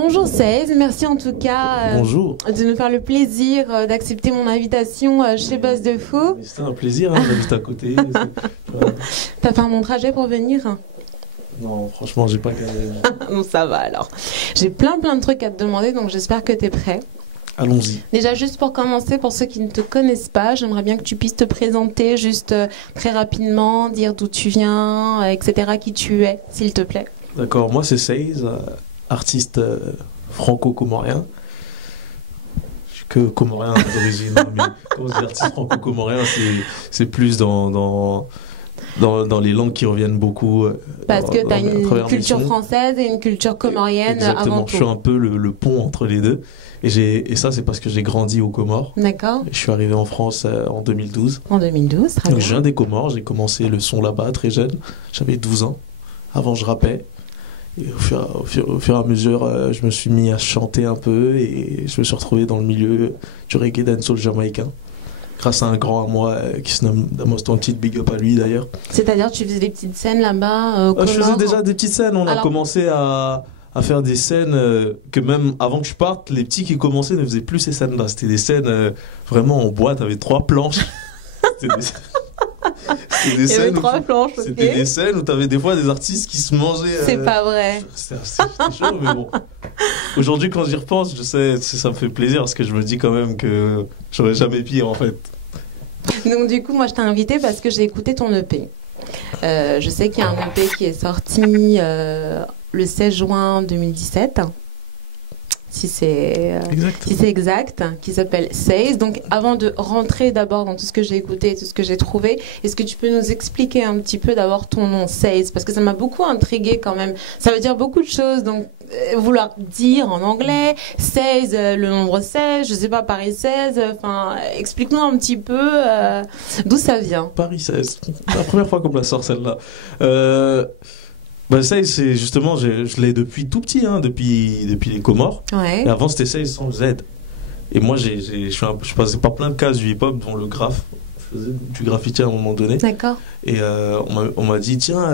Bonjour 16, merci en tout cas Bonjour. de nous faire le plaisir d'accepter mon invitation chez Boss de Fou. C'est un plaisir, hein, juste à côté. T'as fait un bon trajet pour venir? Non, franchement, j'ai pas galéré. Non, ça va alors. J'ai plein de trucs à te demander, donc j'espère que t'es prêt. Allons-y. Déjà, juste pour commencer, pour ceux qui ne te connaissent pas, j'aimerais bien que tu puisses te présenter juste très rapidement, dire d'où tu viens, etc., qui tu es, s'il te plaît. D'accord, moi c'est Seize, artiste franco-comorien. Je suis que comorien d'origine, hein, mais quand on dit artiste franco-comorien, c'est plus dans les langues qui reviennent beaucoup. Parce que tu as une culture française et une culture comorienne. Exactement, avant tout. Je suis un peu le pont entre les deux. Et ça, c'est parce que j'ai grandi aux Comores. D'accord. Je suis arrivé en France en 2012. En 2012, très Donc, bien. je viens des Comores, j'ai commencé le son là-bas très jeune. J'avais 12 ans. Avant, je rappais. Et au fur et à mesure, je me suis mis à chanter un peu et je me suis retrouvé dans le milieu du reggae dancehall jamaïcain. Grâce à un grand à moi qui se nomme Damos Tontit, big up à lui d'ailleurs. C'est-à-dire, tu faisais des petites scènes là-bas aux Je faisais Comores? déjà des petites scènes. On a commencé à faire des scènes que même avant que je parte, les petits qui commençaient ne faisaient plus ces scènes-là. C'était des scènes vraiment en boîte avec 3 planches. C'était des scènes où 3 planches, ok. C'était des scènes où tu avais des fois des artistes qui se mangeaient. C'est pas vrai. C'était chaud, mais bon. Aujourd'hui, quand j'y repense, je sais, ça me fait plaisir parce que je me dis quand même que j'aurais jamais pire en fait. Donc du coup, moi je t'ai invité parce que j'ai écouté ton EP. Je sais qu'il y a un EP qui est sorti le 16 juin 2017. Si c'est exact, qui s'appelle Seize. Donc avant de rentrer d'abord dans tout ce que j'ai écouté, tout ce que j'ai trouvé, est-ce que tu peux nous expliquer un petit peu d'abord ton nom Seize, parce que ça m'a beaucoup intriguée quand même. Ça veut dire beaucoup de choses, donc vouloir dire en anglais 16, le nombre 16, je sais pas, Paris 16, enfin explique-nous un petit peu d'où ça vient. Paris 16, la première fois qu'on me la sort celle-là. Ça, c'est justement, je l'ai depuis tout petit, hein, depuis les Comores. Ouais. Et avant, c'était Seize sans Z. Et moi, je passais par plein de cases du hip-hop, dont le graphe. Je faisais du graffiti à un moment donné. D'accord. Et on m'a dit, tiens,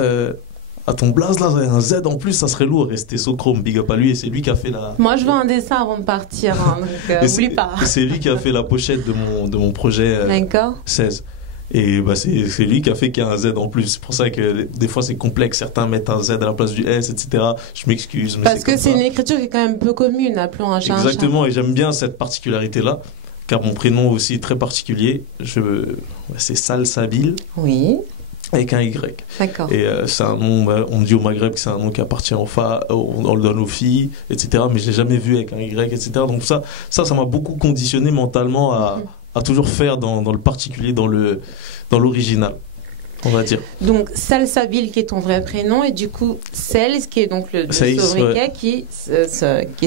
à ton blaze, là, un Z en plus, ça serait lourd. Et c'était Sochrome, big up à lui. Et c'est lui qui a fait la... Moi, je veux un dessin avant de partir, hein, donc oublie pas. Et c'est lui qui a fait la pochette de mon projet 16. Et c'est lui qui a fait qu'il y a un Z en plus. C'est pour ça que des fois c'est complexe. Certains mettent un Z à la place du S, etc. Je m'excuse. Parce que c'est une écriture qui est quand même peu commune, appelons un chat. Exactement, et j'aime bien cette particularité-là. Car mon prénom aussi est très particulier. C'est Salsabil. Oui. Avec un Y. D'accord. Et c'est un nom, on me dit au Maghreb que c'est un nom qui appartient on le donne aux filles, etc. Mais je l'ai jamais vu avec un Y, etc. Donc ça m'a beaucoup conditionné mentalement à toujours faire dans le particulier, dans l'original, on va dire. Donc Salsabil qui est ton vrai prénom, et du coup Seize qui est donc le sobriquet qui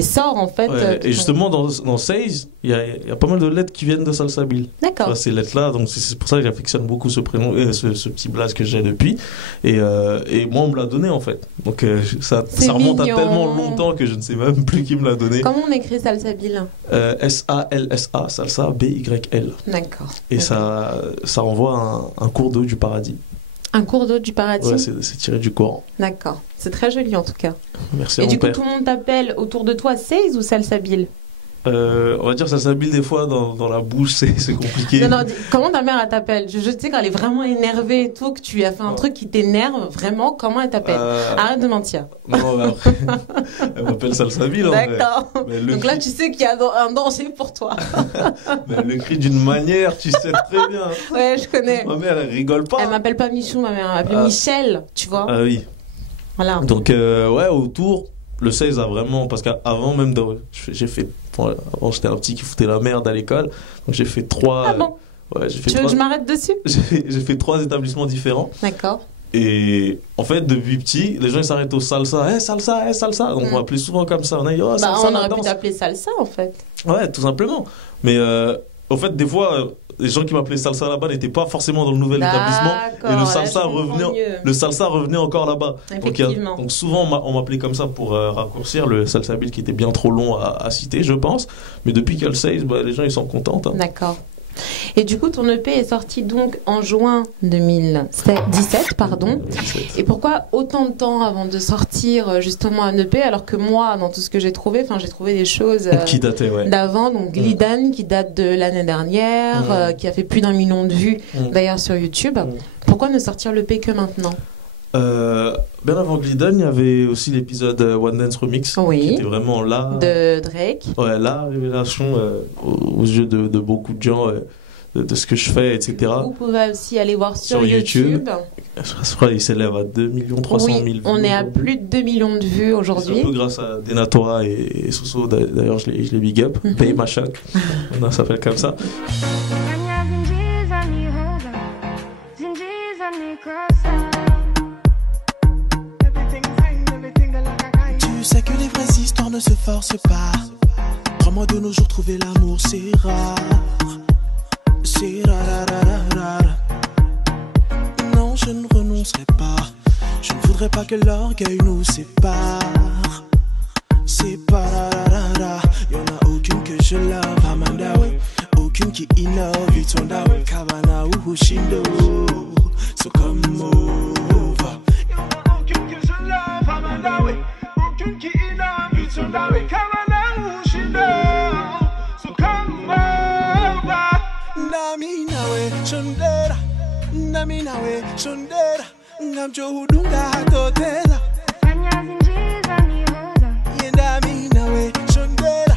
sort en fait. Ouais, et justement dans Seize, il y a pas mal de lettres qui viennent de Salsabil. D'accord. Ces lettres-là, donc c'est pour ça que j'affectionne beaucoup ce prénom, ce petit blaze que j'ai depuis. Et moi on me l'a donné en fait. Donc ça remonte à tellement longtemps que je ne sais même plus qui me l'a donné. Comment on écrit Salsabil? S-A-L-S-A, Salsa, B-Y-L. D'accord. Et ça renvoie à un cours d'eau du paradis. Un cours d'eau du paradis? Ouais, c'est tiré du Coran. D'accord. C'est très joli en tout cas. Merci à mon père. Et du coup, tout le monde t'appelle autour de toi Seize ou Salsabil? On va dire Salsabil des fois dans la bouche, c'est compliqué. Non, comment ta mère elle t'appelle? Je sais qu'elle est vraiment énervée et tout, que tu as fait un truc qui t'énerve vraiment. Comment elle t'appelle? Arrête de mentir. Non, après, elle m'appelle Salsabil. D'accord. Donc là, tu sais qu'il y a un danger pour toi. Mais elle le crie d'une manière, tu sais très bien. Ouais, je connais. Ma mère, elle rigole pas. Elle m'appelle pas Michou, ma mère. Elle m'appelle Michel, tu vois. Ah oui. Voilà. Donc, ouais, autour, le 16 a vraiment. Parce qu'avant, même, j'ai fait. Avant, j'étais un petit qui foutait la merde à l'école. Donc, j'ai fait 3. Ah bon? Ouais, j'ai fait tu veux que je m'arrête dessus? J'ai fait 3 établissements différents. D'accord. Et en fait, depuis petit, les gens ils s'arrêtent au salsa. Hey, salsa, hey, salsa. Donc, on m'appelait souvent comme ça. On a dit, oh, salsa, on aurait pu t'appeler salsa, en fait. Ouais, tout simplement. Mais en fait, des fois, les gens qui m'appelaient salsa là-bas n'étaient pas forcément dans le nouvel établissement. Et le salsa revenait encore là-bas. Donc souvent, on m'appelait comme ça pour raccourcir le salsabil qui était bien trop long à citer, je pense. Mais depuis qu'il y a le 16, les gens ils sont contents. Hein. D'accord. Et du coup, ton EP est sorti donc en juin 2017, pardon. 17. Et pourquoi autant de temps avant de sortir justement un EP, alors que moi, dans tout ce que j'ai trouvé des choses Qui datait, ouais. d'avant, donc Glidan, qui date de l'année dernière, qui a fait plus d'1 million de vues d'ailleurs sur YouTube. Pourquoi ne sortir l'EP que maintenant? Bien avant Glidan, il y avait aussi l'épisode One Dance Remix, qui était vraiment là. De Drake. Ouais, la révélation aux yeux de beaucoup de gens de ce que je fais, etc. Vous pouvez aussi aller voir sur YouTube. Je crois qu'il s'élève à 2 300 000 vues. On est à plus de 2 millions de vues aujourd'hui. C'est un peu grâce à Denatora et Soso, d'ailleurs je les big up. Pay Machak, ça s'appelle comme ça. Tu sais que les vraies histoires ne se forcent pas. Crois-moi, de nos jours, trouver l'amour, c'est rare. C'est rare. Non, je ne renoncerai pas. Je ne voudrais pas que l'orgueil nous sépare. C'est pas rara. Y'en a aucune que je love, Amanda, ouais. Aucune qui innove, Itonda, ouais. Kavana ou Hushindo. So come over. Y'en a aucune que je love, Amanda, ouais. Aucune qui innove, Itonda, ouais. Kavana ou Hushindo. So come over. Naminawe, Shondera. Naminawe, Shondera. Ngamcho hudunga hatotera. Naminawe, Shondera.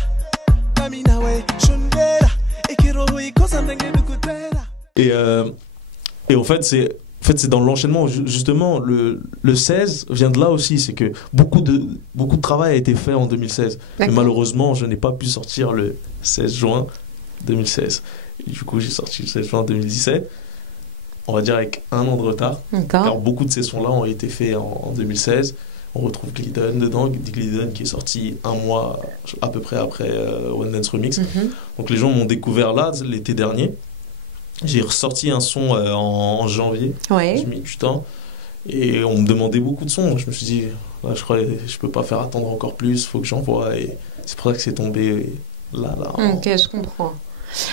Naminawe, Shondera. Ekiroho ikosa ndenge dukutera. Et en fait, c'est dans l'enchaînement, justement, le 16 vient de là aussi, c'est que beaucoup de travail a été fait en 2016. Mais malheureusement, je n'ai pas pu sortir le 16 juin 2016. Et du coup, j'ai sorti le 16 juin 2017, on va dire avec 1 an de retard. Car beaucoup de ces sons-là ont été faits en 2016. On retrouve Glidan dedans, Glidan qui est sorti 1 mois à peu près après One Dance Remix. Donc les gens m'ont découvert là, l'été dernier. J'ai ressorti un son en janvier. J'ai mis du temps. Et on me demandait beaucoup de sons. Donc je me suis dit, là, je crois que je peux pas faire attendre encore plus, il faut que j'envoie. Et c'est pour ça que c'est tombé là. Ok, je comprends.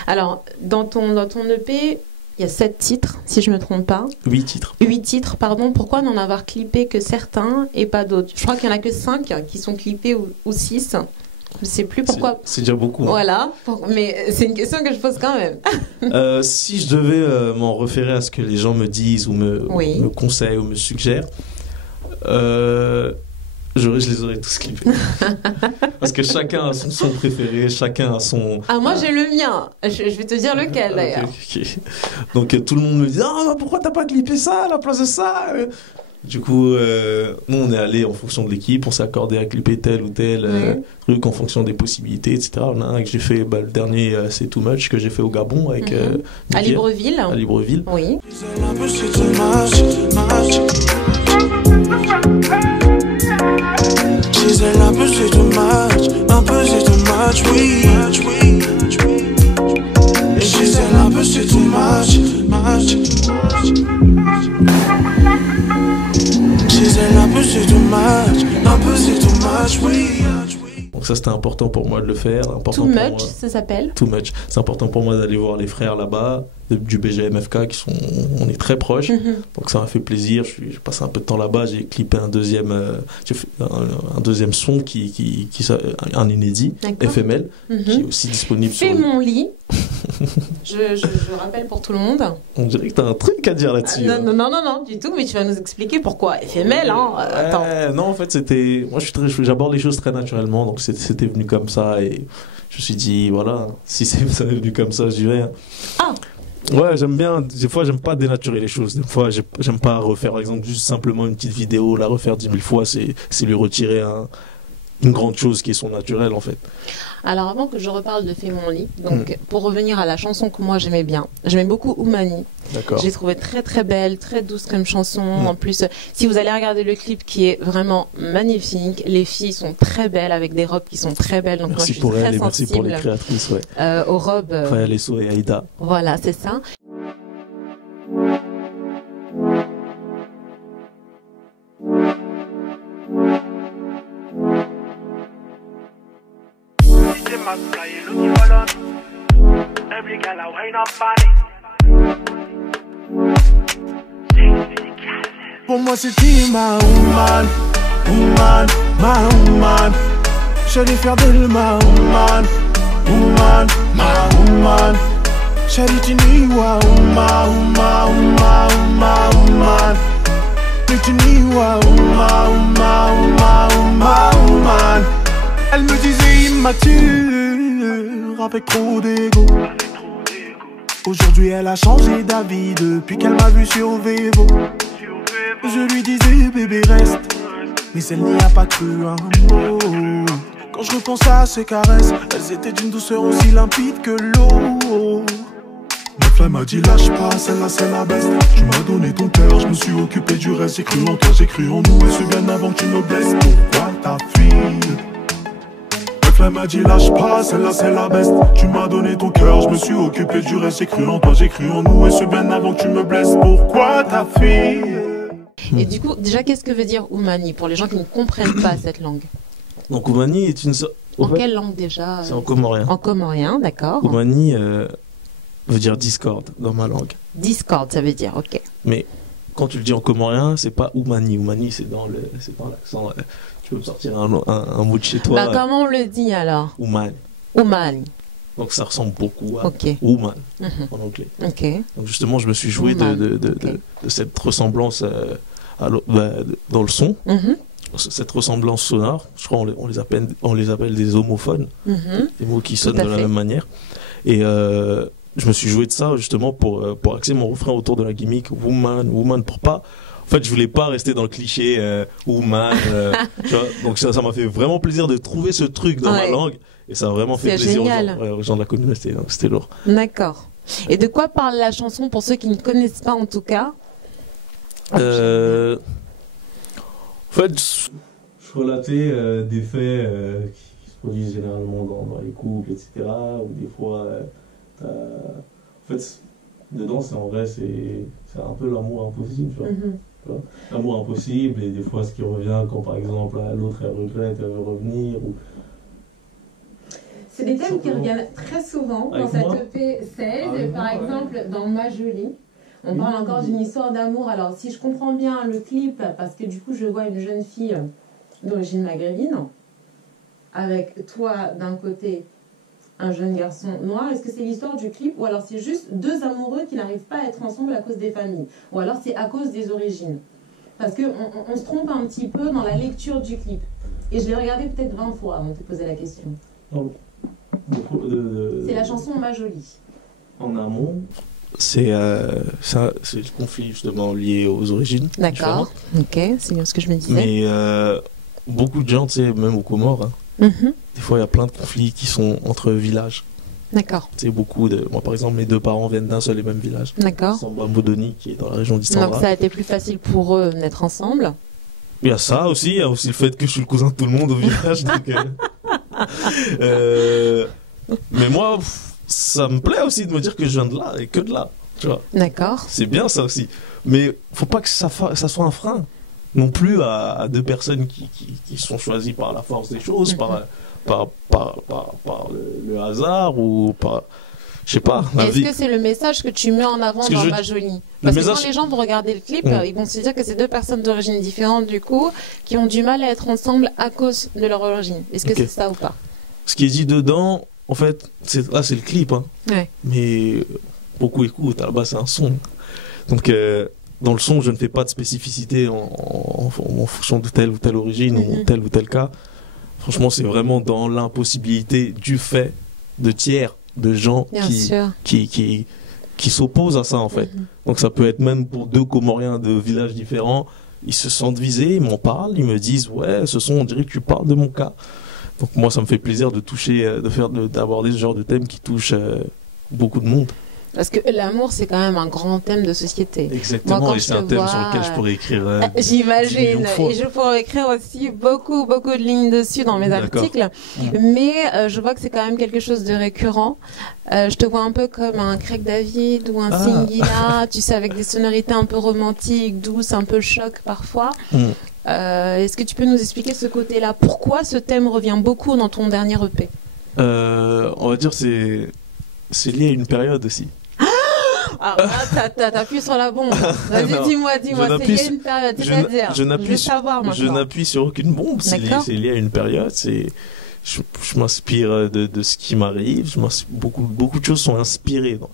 Alors, dans ton EP, il y a 7 titres, si je ne me trompe pas. 8 titres. 8 titres, pardon. Pourquoi n'en avoir clippé que certains et pas d'autres? Je crois qu'il n'y en a que 5 qui sont clippés ou 6. Je ne sais plus pourquoi. C'est déjà beaucoup. Hein. Voilà, mais c'est une question que je pose quand même. Si je devais m'en référer à ce que les gens me disent ou me conseillent ou me suggèrent, je les aurais tous clippés. Parce que chacun a son son préféré, chacun a son... Ah, moi j'ai le mien. Je vais te dire lequel d'ailleurs. Okay. Donc tout le monde me dit « Ah, pourquoi t'as pas clippé ça à la place de ça ?» Du coup, nous on est allé en fonction de l'équipe, on s'est accordé à clipper tel ou tel truc en fonction des possibilités, etc. On a un que j'ai fait, le dernier c'est Too Much que j'ai fait au Gabon avec à Libreville. À Libreville. Oui. Gisèle, un peu c'est too much, oui. Et Gisèle, un peu c'est too much. Gisèle, un peu c'est too much, oui. Donc ça c'était important pour moi de le faire. Too Much, ça s'appelle. Too Much. C'est important pour moi d'aller voir les frères là-bas, du BGMFK, on est très proches. Donc ça m'a fait plaisir. J'ai passé un peu de temps là-bas. J'ai clippé j'ai fait un deuxième son un inédit, FML, qui est aussi disponible Fais sur... mon lit. je rappelle pour tout le monde. On dirait que t'as un truc à dire là-dessus. Non, du tout. Mais tu vas nous expliquer pourquoi FML. Attends. Non, en fait, c'était... Moi, j'aborde les choses très naturellement. Donc c'était venu comme ça et je me suis dit voilà, si ça est venu comme ça, je dirais. Ouais, j'aime bien. Des fois, j'aime pas dénaturer les choses. Des fois, j'aime pas refaire, par exemple, juste simplement une petite vidéo, la refaire 10 000 fois, c'est lui retirer une grande chose qui est son naturel en fait. Alors avant que je reparle de Fais mon lit, donc pour revenir à la chanson que moi j'aimais bien, j'aimais beaucoup Oumani. D'accord. Je l'ai trouvée très très belle, très douce comme chanson. En plus, si vous allez regarder le clip qui est vraiment magnifique, les filles sont très belles avec des robes qui sont très belles. Donc merci moi, pour je suis elle et très merci pour les créatrices. Aux robes. Raya Lesso et Aïda. Voilà, c'est ça. every girl I wind up on it. Pour moi c'était ma woman, woman, ma woman. J'allais faire d'elle ma woman, woman, ma woman. J'allais tenir wa woman, woman, woman, woman, woman. Mais tenir wa woman, woman, woman, woman, woman. Elle me disait immature, avec trop d'ego. Aujourd'hui elle a changé d'avis depuis qu'elle m'a vu sur Vevo. Je lui disais bébé reste, mais elle n'y a pas cru un mot. Quand je repense à ses caresses, elles étaient d'une douceur aussi limpide que l'eau. Ma femme m'a dit lâche pas, celle-là c'est la best. Tu m'as donné ton cœur, je me suis occupé du reste. J'ai cru en toi, j'ai cru en nous, et ce bien avant que tu me blesses. Pourquoi ta fille? Ma femme m'a dit lâche pas, celle-là c'est la best. Tu m'as donné ton cœur, je me suis occupé du reste. J'ai cru en toi, j'ai cru en nous, et ce bien avant que tu me blesses. Pourquoi ta fille? Et du coup, déjà, qu'est-ce que veut dire Oumani pour les gens qui ne comprennent pas cette langue? Donc Oumani est une... En quelle langue déjà? C'est en comorien. En comorien, d'accord. Oumani veut dire discorde dans ma langue. Discorde, ça veut dire, ok. Mais quand tu le dis en comorien, c'est pas Oumani. Oumani, c'est dans l'accent. Tu peux me sortir un mot de chez toi. Bah, comment on le dit alors? Oumani. Oumani. Donc ça ressemble beaucoup à Ok. Woman en anglais. Ok. Donc justement, je me suis joué de cette ressemblance dans le son. Cette ressemblance sonore, je crois on les appelle des homophones, des mots qui sonnent de la même manière. Et je me suis joué de ça justement pour axer mon refrain autour de la gimmick woman, pour pas. En fait, je voulais pas rester dans le cliché woman. Tu vois, donc ça m'a fait vraiment plaisir de trouver ce truc dans ma langue, et ça a vraiment fait plaisir aux gens de la communauté. Donc c'était lourd. D'accord. Et de quoi parle la chanson pour ceux qui ne connaissent pas en tout cas? En fait, je relatais des faits qui se produisent généralement dans les couples, etc. Ou des fois, en fait, dedans, c'est en vrai, c'est un peu l'amour impossible, tu vois. L'amour impossible, et des fois, ce qui revient quand, par exemple, l'autre, elle regrette, elle veut revenir. C'est des thèmes qui reviennent très souvent dans cette EP 16. Par exemple, dans Ma Jolie. On parle encore d'une histoire d'amour. Alors, si je comprends bien le clip, parce que du coup, je vois une jeune fille d'origine maghrébine, avec toi d'un côté, un jeune garçon noir. Est-ce que c'est l'histoire du clip, ou alors c'est juste deux amoureux qui n'arrivent pas à être ensemble à cause des familles, ou alors c'est à cause des origines? Parce qu'on se trompe un petit peu dans la lecture du clip. Et je l'ai regardé peut-être 20 fois avant de te poser la question. C'est la chanson Ma Jolie. En amont, c'est le conflit justement lié aux origines. D'accord, ok, c'est bien ce que je me disais. Mais beaucoup de gens, tu sais, même aux Comores, des fois il y a plein de conflits qui sont entre villages. D'accord. C'est beaucoup de... Moi par exemple, mes deux parents viennent d'un seul et même village. D'accord. Samba Modoni, qui est dans la région d'Istambra. Donc ça a été plus facile pour eux d'être ensemble. Il y a ça aussi, il y a aussi le fait que je suis le cousin de tout le monde au village. Donc, mais moi, ça me plaît aussi de me dire que je viens de là et que de là. Tu vois. D'accord. C'est bien ça aussi. Mais faut pas que ça soit un frein non plus à deux personnes qui sont choisies par la force des choses, par le hasard ou par... Je sais pas. Est-ce que c'est le message que tu mets en avant dans Ma Jolie? Parce que quand les gens vont regarder le clip, ils vont se dire que c'est deux personnes d'origine différente, du coup, qui ont du mal à être ensemble à cause de leur origine. Est-ce que c'est ça ou pas? Ce qui est dit dedans, en fait, là c'est le clip, hein. Ouais. Mais beaucoup écoutent, à la base c'est un son. Donc dans le son, je ne fais pas de spécificité en fonction de telle ou telle origine ou tel ou tel cas. Franchement, c'est vraiment dans l'impossibilité du fait de tiers, de gens qui s'opposent à ça en fait. Donc ça peut être même pour deux Comoriens de villages différents, ils se sentent visés, ils m'en parlent, ils me disent ouais, ce son on dirait que tu parles de mon cas. Donc moi ça me fait plaisir de toucher, d'aborder ce genre de thème qui touche beaucoup de monde. Parce que l'amour, c'est quand même un grand thème de société. Exactement, moi, et c'est un thème sur lequel je pourrais écrire. J'imagine, et je pourrais écrire aussi beaucoup de lignes dessus dans mes articles. Mais je vois que c'est quand même quelque chose de récurrent. Je te vois un peu comme un Craig David ou un Singila, tu sais, avec des sonorités un peu romantiques, douces, un peu choc parfois. Est-ce que tu peux nous expliquer ce côté-là? Pourquoi ce thème revient beaucoup dans ton dernier EP? On va dire c'est lié à une période aussi. Ah, là, t'appuies sur la bombe. Vas-y, Non, dis-moi, c'est lié à une période. C'est-à-dire, je veux savoir je maintenant. n'appuie sur aucune bombe. C'est lié à une période. Je m'inspire de ce qui m'arrive. Beaucoup de choses sont inspirées. Bon,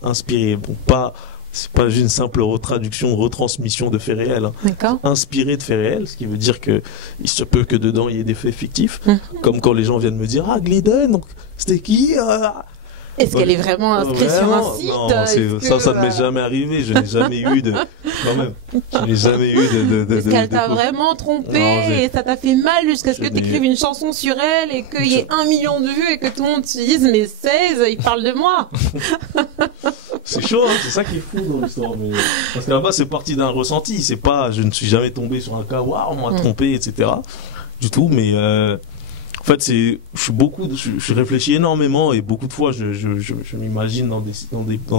c'est pas juste une simple retransmission de faits réels. Hein. D'accord. Inspiré de faits réels, ce qui veut dire que il se peut que dedans il y ait des faits fictifs. Comme quand les gens viennent me dire, ah, Glidden, donc c'était qui Est-ce qu'elle est vraiment inscrite sur un site? Non, ça ne m'est jamais arrivé. Je n'ai jamais eu de. Quand même. Je n'ai jamais eu de. Est-ce qu'elle t'a vraiment trompé et ça t'a fait mal jusqu'à ce que tu écrives une chanson sur elle et qu'il y ait 1 million de vues et que tout le monde se dise, mais 16, il parle de moi? C'est chaud, hein, c'est ça qui est fou dans l'histoire. Parce qu'à la base, c'est parti d'un ressenti. C'est pas, je ne suis jamais tombé sur un cas, waouh, on m'a trompé, etc. Du tout, mais. En fait, je réfléchis énormément et beaucoup de fois, je m'imagine dans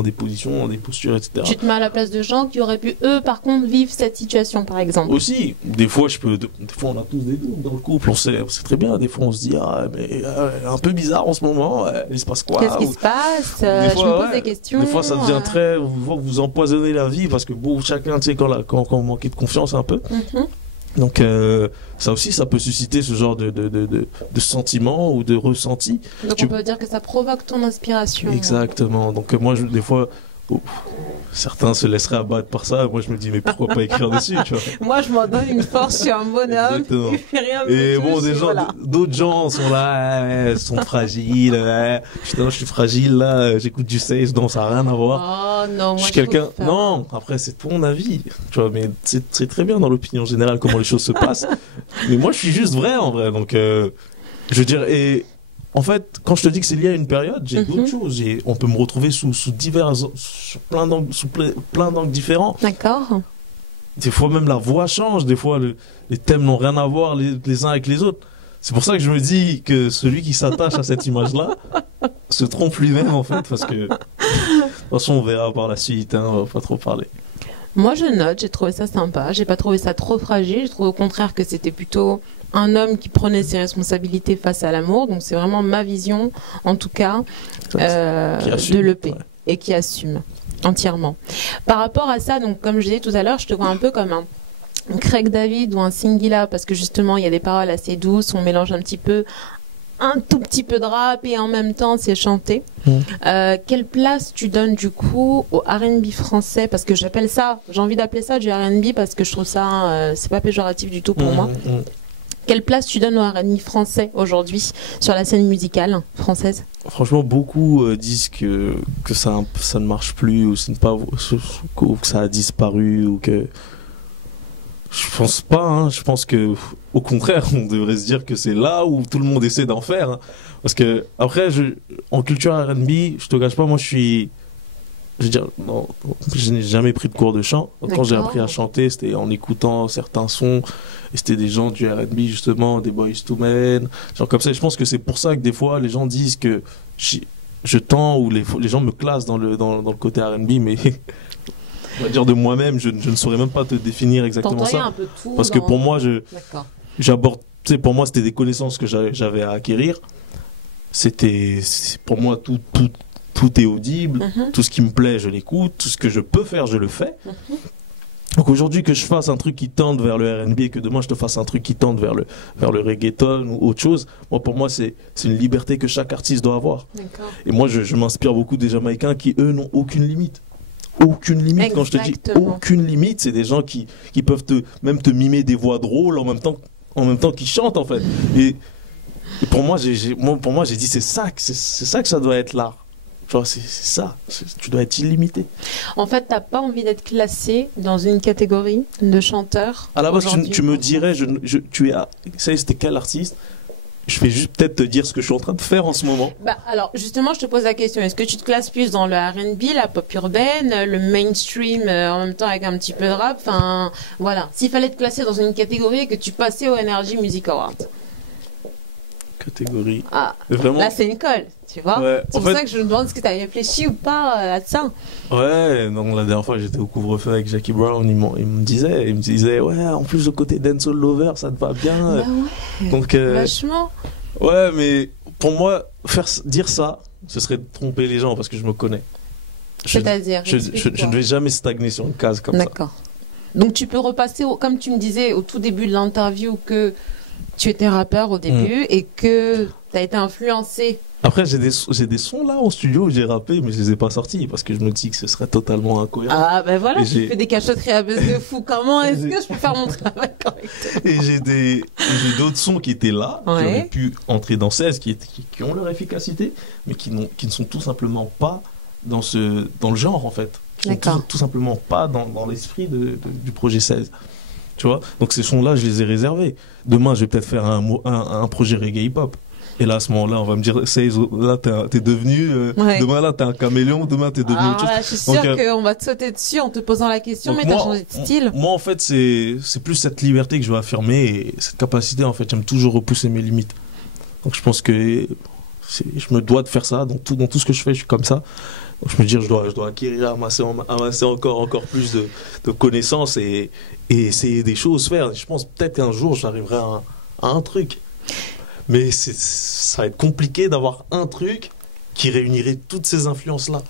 des positions, dans des postures, etc. Tu te mets à la place de gens qui auraient pu, eux, par contre, vivre cette situation, par exemple. Aussi, des fois, on a tous des doutes dans le couple, on sait très bien. Des fois, on se dit, ah, mais un peu bizarre en ce moment, il se passe quoi? Qu'est-ce qui se passe? Je me pose des questions. Des fois, ça devient vous empoisonnez la vie parce que chacun, tu sais, quand vous manquez de confiance un peu. Donc ça aussi, ça peut susciter ce genre de sentiments ou de ressentis. Donc on peut dire que ça provoque ton inspiration. Exactement. Donc moi, des fois, certains se laisseraient abattre par ça. Moi, je me dis, mais pourquoi pas écrire dessus, tu vois? Moi, je m'en donne une force sur un bonhomme. Exactement. Rien Et bon, voilà. d'autres gens sont là, sont fragiles. Je suis fragile, là, j'écoute du Sage, donc ça n'a rien à voir. Oh non, moi je suis quelqu'un. Non, après, c'est ton avis. Tu vois, mais c'est très bien dans l'opinion générale comment les choses se passent. Mais moi, je suis juste vrai, en vrai. Donc, je veux dire, et. En fait, quand je te dis que c'est lié à une période, j'ai d'autres choses. On peut me retrouver sous plein d'angles différents. D'accord. Des fois, même la voix change. Des fois, les thèmes n'ont rien à voir les uns avec les autres. C'est pour ça que je me dis que celui qui s'attache à cette image-là se trompe lui-même, en fait. Parce que, de toute façon, on verra par la suite. Hein, on va pas trop parler. Moi, je note. J'ai trouvé ça sympa. J'ai pas trouvé ça trop fragile. Je trouve au contraire que c'était plutôt un homme qui prenait ses responsabilités face à l'amour. Donc, c'est vraiment ma vision, en tout cas, de l'EP. Ouais. Et qui assume entièrement. Par rapport à ça, donc, comme je disais tout à l'heure, je te vois un peu comme un Craig David ou un Singila, parce que justement, il y a des paroles assez douces, on mélange un tout petit peu de rap et en même temps, c'est chanté. Quelle place tu donnes du coup au R&B français? Parce que j'ai envie d'appeler ça du R&B parce que je trouve ça, c'est pas péjoratif du tout pour moi. Quelle place tu donnes au R&B français aujourd'hui sur la scène musicale française? Franchement, beaucoup disent que ça ne marche plus ou que ça a disparu ou que... Je pense pas, hein. Je pense que au contraire, on devrait se dire que c'est là où tout le monde essaie d'en faire. Hein. Parce que après, en culture R&B, je te cache pas, moi je veux dire, non, je n'ai jamais pris de cours de chant. Quand j'ai appris à chanter, c'était en écoutant certains sons. Et c'était des gens du R&B, justement, des Boyz II Men, genre comme ça. Et je pense que c'est pour ça que des fois, les gens disent que je tends ou les gens me classent dans le côté R&B, mais on va dire de moi-même, je ne saurais même pas te définir exactement ça. Un peu tout parce que pour moi, j'aborde, tu sais, pour moi, c'était des connaissances que j'avais à acquérir. Pour moi, tout est audible, tout ce qui me plaît, je l'écoute, tout ce que je peux faire, je le fais. Donc aujourd'hui, que je fasse un truc qui tende vers le R&B et que demain je te fasse un truc qui tende vers le reggaeton ou autre chose, pour moi, c'est une liberté que chaque artiste doit avoir. Et moi, je m'inspire beaucoup des Jamaïcains qui, eux, n'ont aucune limite. Aucune limite. Exactement. Quand je te dis aucune limite, c'est des gens qui peuvent même te mimer des voix drôles en même temps qu'ils chantent, en fait. Et pour moi, j'ai dit, c'est ça que ça doit être l'art. Genre, c'est ça. Tu dois être illimité. En fait, t'as pas envie d'être classé dans une catégorie de chanteur. À la base, tu me dirais, c'était quel artiste? Je vais juste peut-être te dire ce que je suis en train de faire en ce moment. Alors, justement, je te pose la question. Est-ce que tu te classes plus dans le R&B, la pop urbaine, le mainstream, en même temps avec un petit peu de rap? Enfin, voilà. S'il fallait te classer dans une catégorie et que tu passais au Energy Music Awards. Catégorie. Vraiment... Là, c'est une colle, tu vois. Ouais, c'est pour ça que je me demande si tu as réfléchi ou pas à ça. Ouais, donc la dernière fois, j'étais au couvre-feu avec Jackie Brown, il me disait, ouais, en plus le côté dancehall lover, ça te va bien. Ouais, donc, vachement. Ouais, mais pour moi, dire ça, ce serait de tromper les gens parce que je me connais. C'est-à-dire je ne vais jamais stagner sur une case comme ça. D'accord. Donc tu peux repasser, comme tu me disais au tout début de l'interview, que tu étais rappeur au début et que tu as été influencé. Après, j'ai des sons là en studio où j'ai rappé, mais je les ai pas sortis parce que je me dis que ce serait totalement incohérent. Ah ben voilà, tu fais des cachotteries à buzz de fou. Comment est-ce que je peux faire mon travail correctement? Et j'ai d'autres sons qui étaient là, qui auraient pu entrer dans 16, qui ont leur efficacité, mais qui ne sont tout simplement pas dans le genre en fait. Qui sont tout simplement pas dans l'esprit du projet 16. Tu vois? Donc ces sons-là, je les ai réservés. Demain, je vais peut-être faire un projet reggae hip-hop. Et là, à ce moment-là, on va me dire, 16, là, t'es devenu, demain, là, t'es un caméléon, demain, t'es devenu autre chose. Là, je suis sûre qu'on va te sauter dessus en te posant la question, mais t'as changé de style. Moi, en fait, c'est plus cette liberté que je veux affirmer et cette capacité, en fait, j'aime toujours repousser mes limites. Donc, je pense que je me dois de faire ça. Dans tout ce que je fais, je suis comme ça. Donc, je me dis, je dois acquérir, amasser encore plus de connaissances et essayer des choses, faire. Je pense peut-être qu'un jour, j'arriverai à un truc. Mais ça va être compliqué d'avoir un truc qui réunirait toutes ces influences-là.